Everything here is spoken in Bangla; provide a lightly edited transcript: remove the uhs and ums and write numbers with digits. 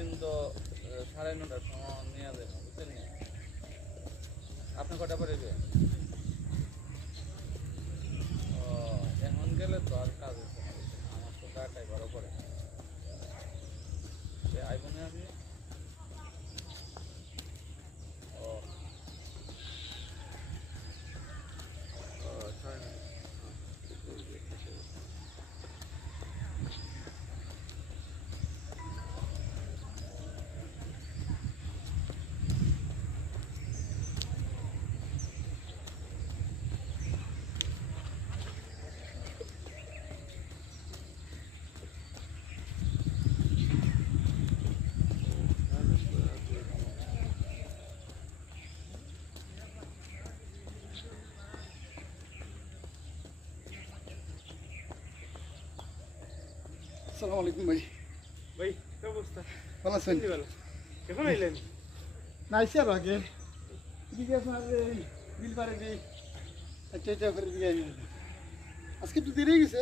টিফিন তো 9:30টার সময় নিয়ে যাবেন, বুঝছেন না? আপনি কটা পরে যাবেন? ও, এখন গেলে তো আর কাজ হচ্ছে না, বুঝছেন? আমার তো 11:12 পরে সে আইব না আমি। ও ও, 9:30। আসসালামু আলাইকুম ভাই। ভাই কি অবস্থা? ভালো আছেন? ভালো। এখন আইলেন? নাইছি আর আগে দিকে আপনার বিল পারে দিই একটা করে দিয়ে আজকে একটু দেরি হয়ে গেছে।